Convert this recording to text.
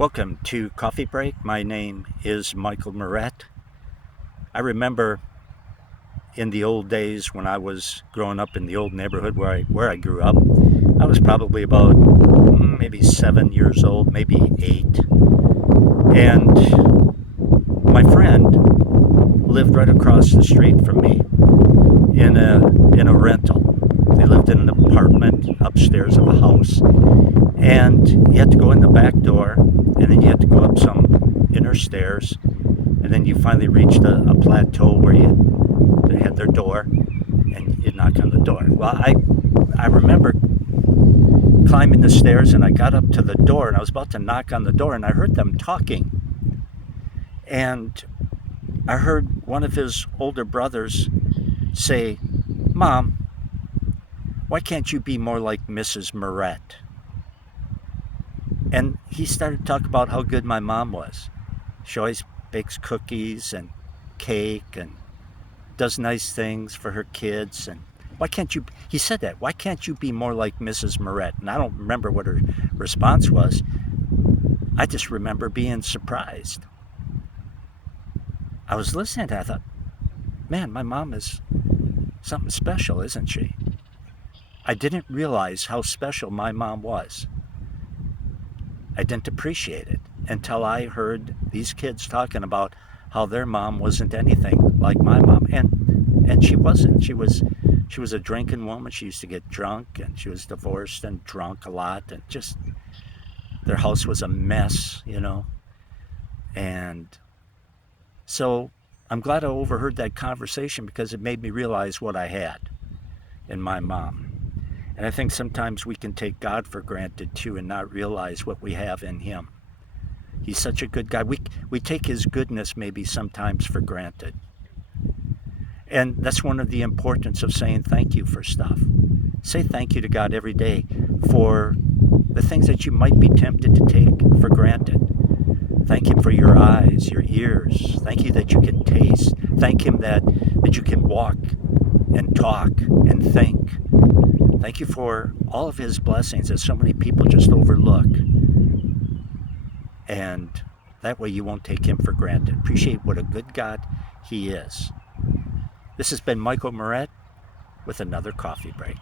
Welcome to Coffee Break. My name is Michael Meurett. I remember in the old days when I was growing up in the old neighborhood where I grew up. I was probably about maybe 7 years old, maybe 8. And my friend lived right across the street from me in a rental. They lived in an apartment upstairs of a house. And you had to go in the back door, and then you had to go up some inner stairs, and then you finally reached a plateau where they had their door, and you'd knock on the door. Well, I remember climbing the stairs, and I got up to the door, and I was about to knock on the door, and I heard them talking. And I heard one of his older brothers say, "Mom, why can't you be more like Mrs. Meurett?" And he started to talk about how good my mom was. She always bakes cookies and cake and does nice things for her kids. And why can't you, he said that, why can't you be more like Mrs. Meurett? And I don't remember what her response was. I just remember being surprised. I was listening to that, I thought, man, my mom is something special, isn't she? I didn't realize how special my mom was. I didn't appreciate it until I heard these kids talking about how their mom wasn't anything like my mom, and she wasn't. She was a drinking woman. She used to get drunk, and she was divorced and drunk a lot, and just their house was a mess. And so I'm glad I overheard that conversation because it made me realize what I had in my mom. And I think sometimes we can take God for granted too and not realize what we have in Him. He's such a good guy. We take His goodness maybe sometimes for granted. And that's one of the importance of saying thank you for stuff. Say thank you to God every day for the things that you might be tempted to take for granted. Thank Him for your eyes, your ears. Thank you that you can taste. Thank Him that you can walk and talk and think. Thank you for all of His blessings that so many people just overlook. And that way you won't take Him for granted. Appreciate what a good God He is. This has been Michael Meurett with another coffee break.